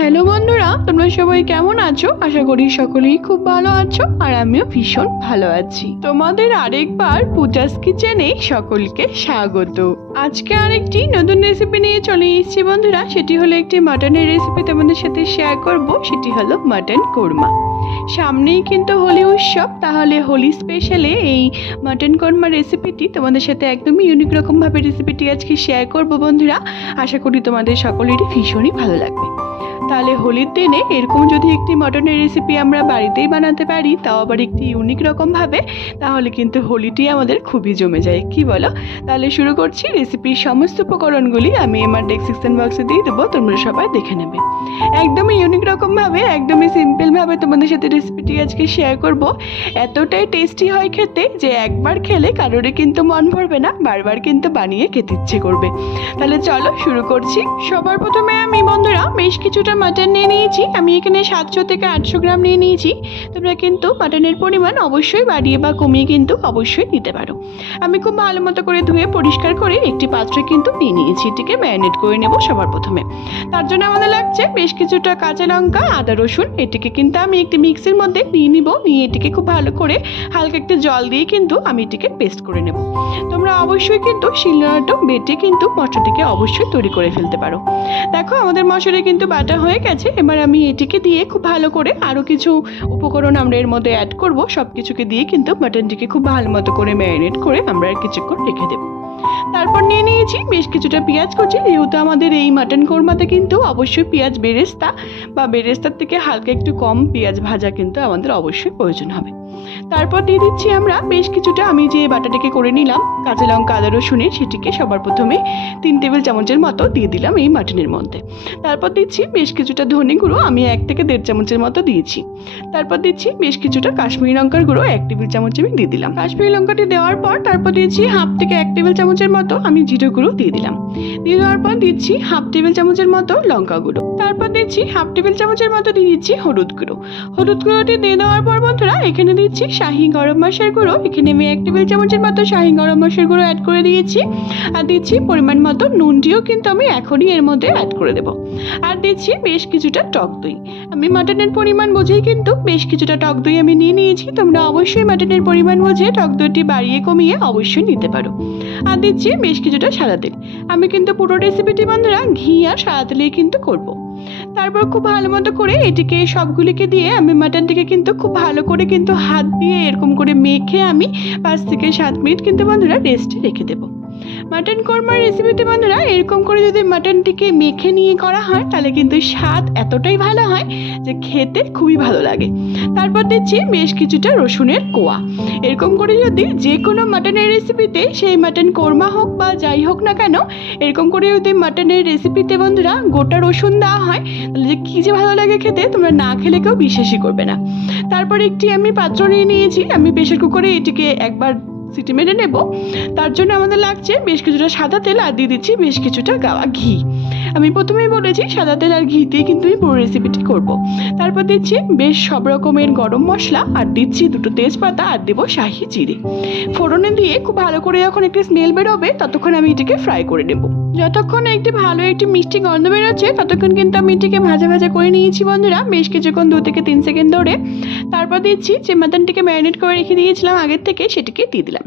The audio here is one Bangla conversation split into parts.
হ্যালো বন্ধুরা, তোমরা সবাই কেমন আছো? আশা করি সকলেই খুব ভালো আছো আর আমিও ভীষণ ভালো আছি। তোমাদের আরেকবার পূজাস কিচেনে সকলকে স্বাগত। আজকে আরেকটি নতুন রেসিপি নিয়ে চলে এসেছি বন্ধুরা। সেটি হলো একটি মাটনের রেসিপি তোমাদের সাথে শেয়ার করব। সেটি হলো মাটন কোরমা। সামনেই কিন্তু হোলি উৎসব, তাহলে হোলি স্পেশালে এই মাটন কোরমা রেসিপিটি তোমাদের সাথে একদমই ইউনিক রকমভাবে রেসিপিটি আজকে শেয়ার করব বন্ধুরা। আশা করি তোমাদের সকলেরই ভীষণই ভালো লাগবে। তাহলে হোলির দিনে এরকম যদি একটি মটনের রেসিপি আমরা বাড়িতেই বানাতে পারি, তাও আবার একটি ইউনিক রকমভাবে, তাহলে কিন্তু হোলিটি আমাদের খুবই জমে যায়, কি বলো? তাহলে শুরু করছি। রেসিপির সমস্ত উপকরণগুলি আমি আমার ডেসক্রিপশন বক্সে দিয়ে দেবো, তোমরা সবাই দেখে নেবে। একদমই ইউনিক রকমভাবে, একদমই সিম্পলভাবে তোমাদের সাথে রেসিপিটি আজকে শেয়ার করব। এতটাই টেস্টি হয় খেতে যে একবার খেলে কারোরই কিন্তু মন ভরবে না, বারবার কিন্তু বানিয়ে খেতে ইচ্ছে করবে। তাহলে চলো শুরু করছি। সবার প্রথমে আমি বন্ধুরা বেশ কিছুটা মাটন নিয়ে নিয়েছি। আমি এখানে 700 থেকে 800 গ্রাম নিয়ে নিয়েছি। তোমরা কিন্তু মাটনের পরিমাণ অবশ্যই বাড়িয়ে বা কমিয়ে কিন্তু অবশ্যই নিতে পারো। আমি খুব ভালো মতো করে ধুয়ে পরিষ্কার করে একটি পাত্রে কিন্তু নিয়ে নিয়েছি। এটিকে ম্যারিনেট করে নেব সবার প্রথমে। তার জন্য আমাদের লাগছে বেশ কিছুটা কাঁচা লঙ্কা, আদা, রসুন। এটিকে কিন্তু আমি একটি মিক্সির মধ্যে নিয়ে নিব। নিয়ে এটিকে খুব ভালো করে হালকা একটু জল দিয়ে কিন্তু আমি এটিকে পেস্ট করে নেব। তোমরা অবশ্যই কিন্তু শিলনোড়াটা বেটে কিন্তু মশলাটিকে অবশ্যই তৈরি করে ফেলতে পারো। দেখো আমাদের মশলা কিন্তু বাটা হয়ে গেছে। এবার আমি এটিকে দিয়ে খুব ভালো করে আরও কিছু উপকরণ আমরা এর মধ্যে অ্যাড করব। সব কিছুকে দিয়ে কিন্তু মাটনটিকে খুব ভালো মতো করে ম্যারিনেট করে আমরা কিছুক্ষণ রেখে দেবো। তারপর নিয়ে নিয়েছি বেশ কিছুটা পেঁয়াজ কুচি। যেহেতু আমাদের এই মাটন কোরমাতে কিন্তু অবশ্যই পেঁয়াজ বেরেস্তা বা বেরেস্তার থেকে হালকা একটু কম পেঁয়াজ ভাজা কিন্তু আমাদের অবশ্যই প্রয়োজন হবে। তারপর দিয়ে দিচ্ছি আমরা বেশ কিছুটা, আমি যে বাটাটাকে করে নিলাম কাঁচা লঙ্কা, আদা, রসুনের, সেটিকে সবার প্রথমে 3 টেবিল চামচের মতো দিয়ে দিলাম এই মাটনের মধ্যে। তারপর দিচ্ছি বেশ কিছুটা ধনে গুঁড়ো, আমি 1 থেকে 1.5 চামচের মতো দিয়েছি। তারপর দিচ্ছি বেশ কিছুটা কাশ্মীরি লঙ্কার গুঁড়ো, 1 টেবিল চামচ আমি দিয়ে দিলাম। কাশ্মীরি লঙ্কাটি দেওয়ার পর তারপর দিয়েছি 1/2 থেকে 1 টেবিল চামচের মতো আমি জিরে গুঁড়ো দিয়ে দিলাম। দিয়ে দেওয়ার পর দিচ্ছি 1/2 টেবিল চামচের মতো লঙ্কা গুঁড়ো। তারপর দিচ্ছি 1/2 টেবিল চামচের মতো দিয়ে দিচ্ছি হলুদ গুঁড়ো। হলুদ গুঁড়োটি দিয়ে দেওয়ার পর বন্ধুরা এখানে দিচ্ছি শাহি গরম মশলার গুঁড়ো। এখানে আমি 1 টেবিল চামচের মতো শাহি গরম মশলার গুঁড়ো অ্যাড করে দিয়েছি। আর দিচ্ছি পরিমাণ মতো নুনটিও কিন্তু আমি এখনই এর মধ্যে অ্যাড করে দেবো। আর দিচ্ছি বেশ কিছুটা টক দই। আমি মাটনের পরিমাণ বুঝেই কিন্তু বেশ কিছুটা টক দই আমি নিয়ে নিয়েছি। তোমরা অবশ্যই মাটনের পরিমাণ বুঝে টক দইটি বাড়িয়ে কমিয়ে অবশ্যই নিতে পারো। আর দিচ্ছি বেশ কিছুটা সাদা তেল। আমি কিন্তু পুরো রেসিপিটি বন্ধুরা ঘি আর সাদা তেলেই কিন্তু করবো। তারপর খুব ভালো মতো করে এটিকে সবগুলিকে দিয়ে আমি মাটনটিকে কিন্তু খুব ভালো করে কিন্তু হাত দিয়ে এরকম করে মেখে আমি 5 থেকে 7 মিনিট কিন্তু বন্ধুরা রেস্টে রেখে দেবো। মাটন কোরমার রেসিপিতে বন্ধুরা এরকম করে যদি মাটনটিকে মেখে নিয়ে করা হয় তাহলে কিন্তু স্বাদ এতটাই ভালো হয় যে খেতে খুবই ভালো লাগে। তারপর দিচ্ছি বেশ কিছুটা রসুনের কোয়া। এরকম করে যদি যে কোনো মাটনের রেসিপিতে, সেই মাটন কোরমা হোক বা যাই হোক না কেন, এরকম করে যদি মাটনের রেসিপিতে বন্ধুরা গোটা রসুন দেওয়া হয় তাহলে যে কী যে ভালো লাগে খেতে, তোমরা না খেলে কেউ বিশ্বাসই করবে না। তারপর একটি আমি পাত্র নিয়ে নিয়েছি। আমি প্রেসার কুকারে এটিকে একবার সিটি মেরে নেব। তার জন্য আমাদের লাগছে বেশ কিছুটা সাদা তেল আর দিয়ে দিচ্ছি বেশ কিছুটা গাওয়া ঘি। আমি প্রথমেই বলেছি সাদা তেল আর ঘি দিয়ে কিন্তু আমি পুরো রেসিপিটি করব। তারপর দিচ্ছি বেশ সব রকমের গরম মশলা আর দিচ্ছি 2টো তেজপাতা আর দেবো শাহি জিরে। ফোড়নে দিয়ে খুব ভালো করে যখন একটি স্মেল বেরোবে ততক্ষণ আমি এটিকে ফ্রাই করে নেব। যতক্ষণ একটি ভালো একটি মিষ্টি গন্ধ বেরোচ্ছে ততক্ষণ কিন্তু আমি এটিকে ভাজা ভাজা করে নিয়েছি বন্ধুরা, বেশ কিছুক্ষণ 2 থেকে 3 সেকেন্ড ধরে। তারপর দিচ্ছি যে মাটনটিকে ম্যারিনেট করে রেখে দিয়েছিলাম আগের থেকে, সেটিকে দিয়ে দিলাম।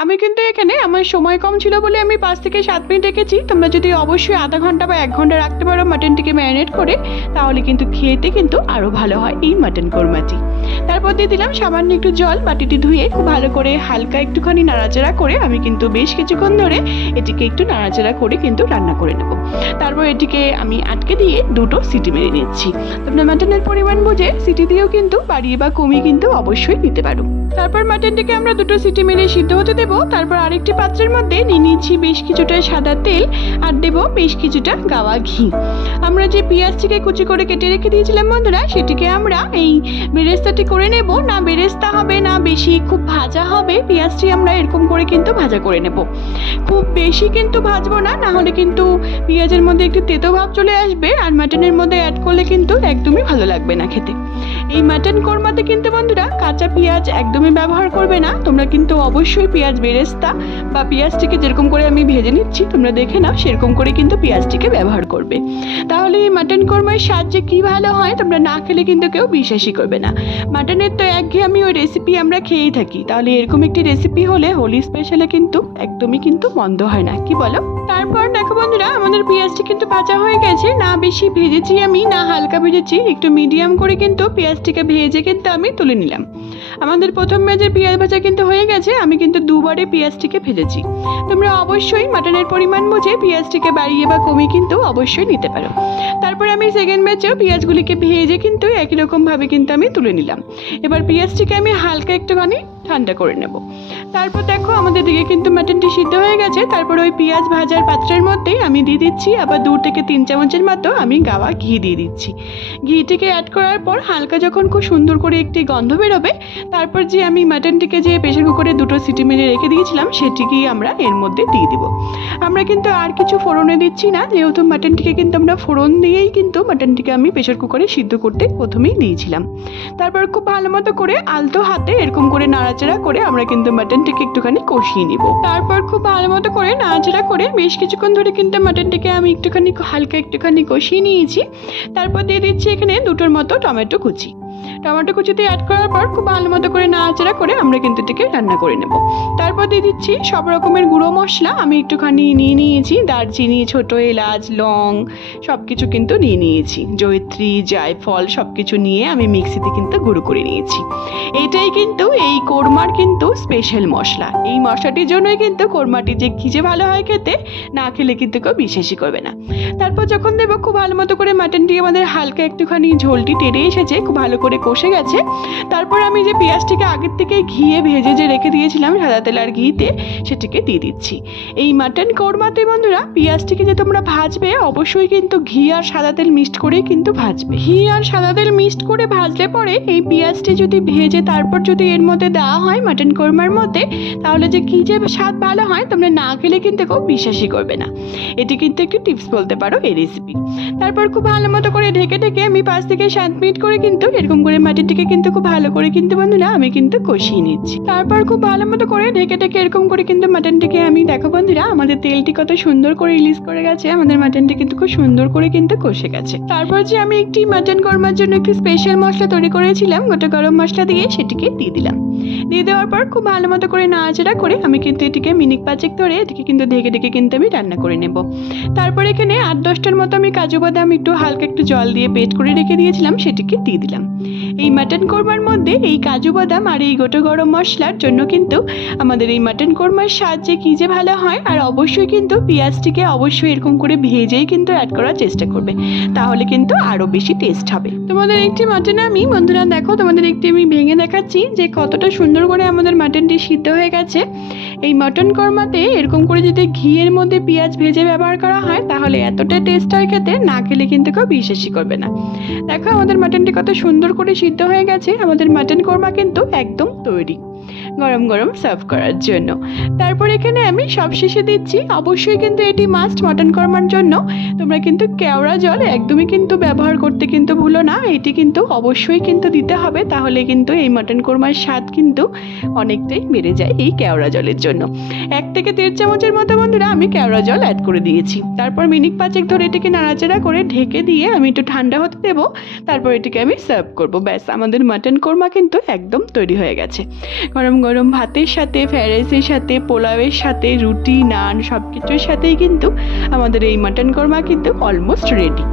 আমি কিন্তু এখানে আমার সময় কম ছিল বলে আমি 5 থেকে 7 মিনিট রেখেছি। তোমরা যদি অবশ্যই আধা ঘন্টা বা 1 ঘন্টা রাখতে পারো মাটনটিকে ম্যারিনেট করে, তাহলে কিন্তু খেতে কিন্তু আরও ভালো হয় এই মাটন কোরমাটি। তারপর দিয়ে দিলাম সামান্য একটু জল। বাটিটি ধুয়ে খুব ভালো করে হালকা একটুখানি নাড়াচাড়া করে আমি কিন্তু বেশ কিছুক্ষণ ধরে এটিকে একটু নাড়াচাড়া করে কিন্তু রান্না করে নেব। তারপর এটিকে আমি আটকে দিয়ে 2টো সিটি মেরে নিচ্ছি। তোমরা মাটনের পরিমাণ বুঝে সিটি দিয়েও কিন্তু বাড়িয়ে বা কমিয়ে কিন্তু অবশ্যই নিতে পারো। তারপর মাটনটিকে আমরা 2টো সিটি মেরে সিদ্ধ হতে দেবো। তারপর আরেকটি পাত্রের মধ্যে নিয়ে নিচ্ছি বেশ কিছুটা সাদা তেল আর দেবো বেশ কিছুটা গাওয়া ঘি। আমরা যে পেঁয়াজটিকে কুচি করে কেটে রেখে দিয়েছিলাম বন্ধুরা, সেটিকে আমরা এই বেরেস্তাটি করে নেব। না বেরেস্তা হবে না বেশি খুব ভাজা হবে, পেঁয়াজটি আমরা এরকম করে কিন্তু ভাজা করে নেব। খুব বেশি কিন্তু ভাজবো না, না হলে কিন্তু পেঁয়াজের মধ্যে একটু তেতো ভাব চলে আসবে, আর মাটনের মধ্যে অ্যাড করলে কিন্তু একদমই ভালো লাগবে না খেতে। এই মাটন কোরমাতে কিন্তু বন্ধুরা কাঁচা পেঁয়াজ একদমই ব্যবহার করবে না। তোমরা কিন্তু অবশ্যই পেঁয়াজ বেরেস্তা বা পেঁয়াজটিকে যেরকম করে আমি ভেজে নিচ্ছি তোমরা দেখে নাও, সেরকম করে কিন্তু পেঁয়াজটিকে ব্যবহার করবে। তাহলে এই মাটন কোরমার স্বাদ যে কী ভালো হয় তোমরা না খেলে কিন্তু কেউ বিশ্বাসই করবে না। মাটনের তো একঘেয়েমি ওই রেসিপি আমরা খেয়েই থাকি, তাহলে এরকম একটি রেসিপি হলে হোলি স্পেশালে কিন্তু একদমই কিন্তু মন্দ হয় না, কি বলো? তারপর দেখো বন্ধুরা আমাদের পেঁয়াজটি কিন্তু ভাজা হয়ে গেছে, না বেশি ভেজেছি আমি না হালকা ভেজেছি, একটু মিডিয়াম করে কিন্তু পেঁয়াজটিকে ভেজে কিন্তু আমি তুলে নিলাম। আমাদের প্রথম ব্যাচের পেঁয়াজ ভাজা কিন্তু হয়ে গেছে, আমি কিন্তু দুবারে পেঁয়াজটিকে ভেজেছি। তোমরা অবশ্যই মাটনের পরিমাণ বুঝে পেঁয়াজটিকে বাড়িয়ে বা কমিয়ে কিন্তু অবশ্যই নিতে পারো। তারপর আমি সেকেন্ড ব্যাচেও পেঁয়াজগুলিকে ভেজে কিন্তু একই রকমভাবে কিন্তু আমি তুলে নিলাম। এবার পেঁয়াজটিকে আমি হালকা একটুখানি ঠান্ডা করে নেব। তারপর দেখো আমাদের দিকে কিন্তু মাটনটি সিদ্ধ হয়ে গেছে। তারপর ওই পেঁয়াজ ভাজার পাত্রের মধ্যেই আমি দিয়ে দিচ্ছি আবার 2 থেকে 3 চামচের মতো আমি গাওয়া ঘি দিয়ে দিচ্ছি। ঘিটিকে অ্যাড করার পর হালকা যখন খুব সুন্দর করে একটি গন্ধ বেরোবে, তারপর যে আমি মাটনটিকে যে প্রেসার কুকারে 2টো সিটি মেরে রেখে দিয়েছিলাম সেটিকেই আমরা এর মধ্যে দিয়ে দিব। আমরা কিন্তু আর কিছু ফোড়নে দিচ্ছি না, যেহেতু মাটনটিকে কিন্তু আমরা ফোড়ন দিয়েই কিন্তু মাটনটিকে আমি প্রেসার কুকারে সিদ্ধ করতে প্রথমেই দিয়েছিলাম। তারপর খুব ভালো মতো করে আলতো হাতে এরকম করে নাড়াচাড়া করে আমরা কিন্তু মাটনটিকে একটুখানি কষিয়ে নিব। তারপর খুব ভালো মতো করে নাড়াচাড়া করে বেশ কিছুক্ষণ ধরে কিন্তু মাটনটিকে আমি একটুখানি হালকা একটুখানি কষিয়ে নিয়েছি। তারপর দিয়ে দিচ্ছি এখানে 2টোর মতো টমেটো কুচি। টমেটো কুচিতে অ্যাড করার পর খুব ভালো মতো করে নাড়াচাড়া করে আমরা কিন্তু এটাকে রান্না করে নেব। তারপর দিয়ে দিচ্ছি সব রকমের গুঁড়ো মশলা, আমি একটুখানি নিয়ে নিয়েছি দারচিনি, ছোট এলাচ, লং সব কিছু কিন্তু নিয়ে নিয়েছি, জয়িত্রী, জায়ফল সব কিছু নিয়ে আমি মিক্সিতে কিন্তু গুঁড়ো করে নিয়েছি। এইটাই কিন্তু এই কোরমার কিন্তু স্পেশাল মশলা। এই মশলাটির জন্যই কিন্তু কোরমাটি যে কী যে ভালো হয় খেতে, না খেলে কিন্তু কেউ বিশ্বাসই করবে না। তারপর যখন দেবো খুব ভালো মতো করে মাটনটি আমাদের হালকা একটুখানি ঝোলটি টেনে এসেছে, খুব ভালো করে কষে গেছে। তারপর আমি যে পেঁয়াজটিকে আগের থেকে ঘিয়ে ভেজে যে রেখে দিয়েছিলাম সাদা তেল আর ঘিতে, সেটিকে দিয়ে দিচ্ছি। এই মাটন কোরমাতে বন্ধুরা পেঁয়াজটিকে যে তোমরা ভাজবে অবশ্যই কিন্তু ঘি আর সাদা তেল মিক্সড করেই কিন্তু ভাজবে। ঘি আর সাদা তেল মিক্সড করে ভাজলে পরে এই পেঁয়াজটি যদি ভেজে তারপর যদি এর মধ্যে দেওয়া হয় মাটন কোরমার মধ্যে, তাহলে যে কী যে স্বাদ ভালো হয় তোমরা না খেলে কিন্তু কেউ বিশ্বাসই করবে না। এটি কিন্তু একটি টিপস বলতে পারো এই রেসিপি। তারপর খুব ভালো মতো করে ঢেকে ঢেকে আমি 5 থেকে 7 মিনিট করে কিন্তু এরকম করে মাটনটিকে কিন্তু খুব ভালো করে কিন্তু বন্ধুরা আমি কিন্তু কষিয়ে নিচ্ছি। তারপর খুব ভালো মতো করে ঢেকে ঢেকে এরকম করে কিন্তু মাটনটিকে আমি দেখো বন্ধুরা আমাদের তেলটি কত সুন্দর করে রিলিজ করে গেছে, আমাদের মাটনটি কিন্তু খুব সুন্দর করে কিন্তু কষে গেছে। তারপর যে আমি একটি মাটন কোরমার জন্য একটি স্পেশাল মশলা তৈরি করেছিলাম গোটা গরম মশলা দিয়ে, সেটিকে দিয়ে দিলাম। দিয়ে দেওয়ার পর খুব ভালো মতো করে নাড়াচাড়া করে আমি কিন্তু এটিকে মিনিট 5 ধরে এটিকে কিন্তু ঢেকে ঢেকে কিন্তু আমি রান্না করে নেব। তারপর এখানে 8-10টার মতো আমি কাজু বাদাম একটু হালকা একটু জল দিয়ে পেস্ট করে রেখে দিয়েছিলাম, সেটিকে দিয়ে দিলাম। এই মাটন কোরমার মধ্যে এই কাজু বাদাম আর এই গোটা গরম মশলার জন্য কিন্তু আমাদের এই মাটন কোরমার স্বাদ যে কী যে ভালো হয়। আর অবশ্যই কিন্তু পেঁয়াজটিকে অবশ্যই এরকম করে ভেজেই কিন্তু অ্যাড করার চেষ্টা করবে, তাহলে কিন্তু আরও বেশি টেস্ট হবে। তোমাদের একটি মাটন আমি বন্ধুরা দেখো তোমাদের একটি আমি ভেঙে দেখাচ্ছি যে কতটা সুন্দর করে আমাদের মাটনটি সিদ্ধ হয়ে গেছে। এই মাটন কোরমাতে এরকম করে যদি ঘিয়ের মধ্যে পেঁয়াজ ভেজে ব্যবহার করা হয় তাহলে এতটা টেস্ট হয় খেতে, না খেলে কিন্তু কেউ বিশ্বাসই করবে না। দেখো আমাদের মাটনটি কত সুন্দর করে সিদ্ধ হয়ে গেছে। আমাদের মাটন কোরমা কিন্তু একদম তৈরি গরম গরম সার্ভ করার জন্য। তারপর এখানে আমি সবশেষে দিচ্ছি অবশ্যই কিন্তু এটি মাস্ট মাটন কোরমার জন্য তোমরা কিন্তু কেওড়া জল একদমই কিন্তু ব্যবহার করতে কিন্তু ভুলো না, এটি কিন্তু অবশ্যই কিন্তু দিতে হবে, তাহলে কিন্তু এই মাটন কোরমার স্বাদ কিন্তু অনেকটাই বেড়ে যায় এই কেওড়া জলের জন্য। 1 থেকে 1.5 চামচের মতো বন্ধুরা আমি কেওড়া জল অ্যাড করে দিয়েছি। তারপর মিনিট 5 ধরে এটিকে নাড়াচাড়া করে ঢেকে দিয়ে আমি একটু ঠান্ডা হতে দেবো। তারপর এটিকে আমি সার্ভ করবো। ব্যাস আমাদের মাটন কোরমা কিন্তু একদম তৈরি হয়ে গেছে। গরম গরম ভাতের সাথে, ফ্রাইড রাইসের সাথে, পোলাওয়ের সাথে, রুটি, নান সব কিছুর সাথেই কিন্তু আমাদের এই মাটন কোরমা কিন্তু অলমোস্ট রেডি।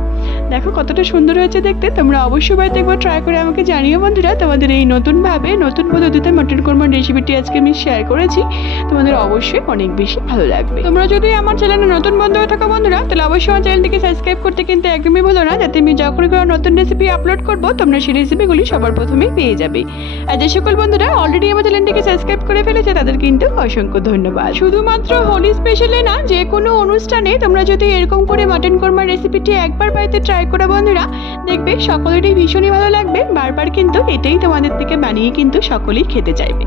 দেখো কতটা সুন্দর হয়েছে দেখতে। তোমরা অবশ্যই বাড়িতে একবার ট্রাই করে আমাকে জানিও বন্ধুরা তোমাদের এই নতুনভাবে নতুন পদ্ধতিতে মাটন কোরমার রেসিপিটি আজকে আমি শেয়ার করেছি, তোমাদের অবশ্যই অনেক বেশি ভালো লাগবে। তোমরা যদি আমার চ্যানেলে নতুন বন্ধু হয়ে থাকো বন্ধুরা তাহলে অবশ্যই আমার চ্যানেলটিকে সাবস্ক্রাইব করতে কিন্তু একদমই ভুলো না, যাতে আমি যখনই কোনো নতুন রেসিপি আপলোড করবো তোমরা সেই রেসিপিগুলি সবার প্রথমেই পেয়ে যাবে। আর যে সকল বন্ধুরা অলরেডি আমার চ্যানেলটিকে সাবস্ক্রাইব করে ফেলেছে তাদের কিন্তু অসংখ্য ধন্যবাদ। শুধুমাত্র হোলি স্পেশালে না, যে কোনো অনুষ্ঠানে তোমরা যদি এরকম করে মাটন কোরমার রেসিপিটি একবার বাড়িতে ট্রাই করে বন্ধুরা দেখবে সকলেরই ভীষণই ভালো লাগবে। বারবার কিন্তু এটাই তোমাদের থেকে বানিয়ে কিন্তু সকলেই খেতে চাইবে।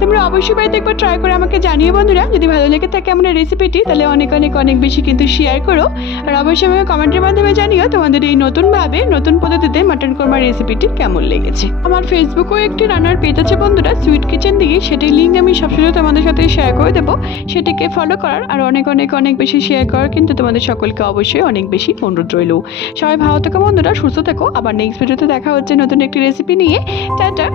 তোমরা অবশ্যই বাড়িতে একবার ট্রাই করে আমাকে জানিও বন্ধুরা। যদি ভালো লেগে থাকে আমার রেসিপিটি তাহলে অনেক অনেক অনেক বেশি কিন্তু শেয়ার করো। আর অবশ্যই আমাকে কমেন্টের মাধ্যমে জানিও তোমাদের এই নতুনভাবে নতুন পদ্ধতিতে মাটন কোরমা রেসিপিটি কেমন লেগেছে। আমার ফেসবুকেও একটি রান্নার পেজ আছে বন্ধুরা, সুইট কিচেন দিয়ে, সেটির লিঙ্ক আমি সবসময় তোমাদের সাথে শেয়ার করে দেবো। সেটিকে ফলো করার আর অনেক অনেক অনেক বেশি শেয়ার করার কিন্তু তোমাদের সকলকে অবশ্যই অনেক বেশি অনুরোধ রইল। সবাই ভালো থেকো বন্ধুরা, সুস্থ থেকো। আবার নেক্সট ভিডিওতে দেখা হচ্ছে নতুন একটি রেসিপি নিয়ে। টাটা।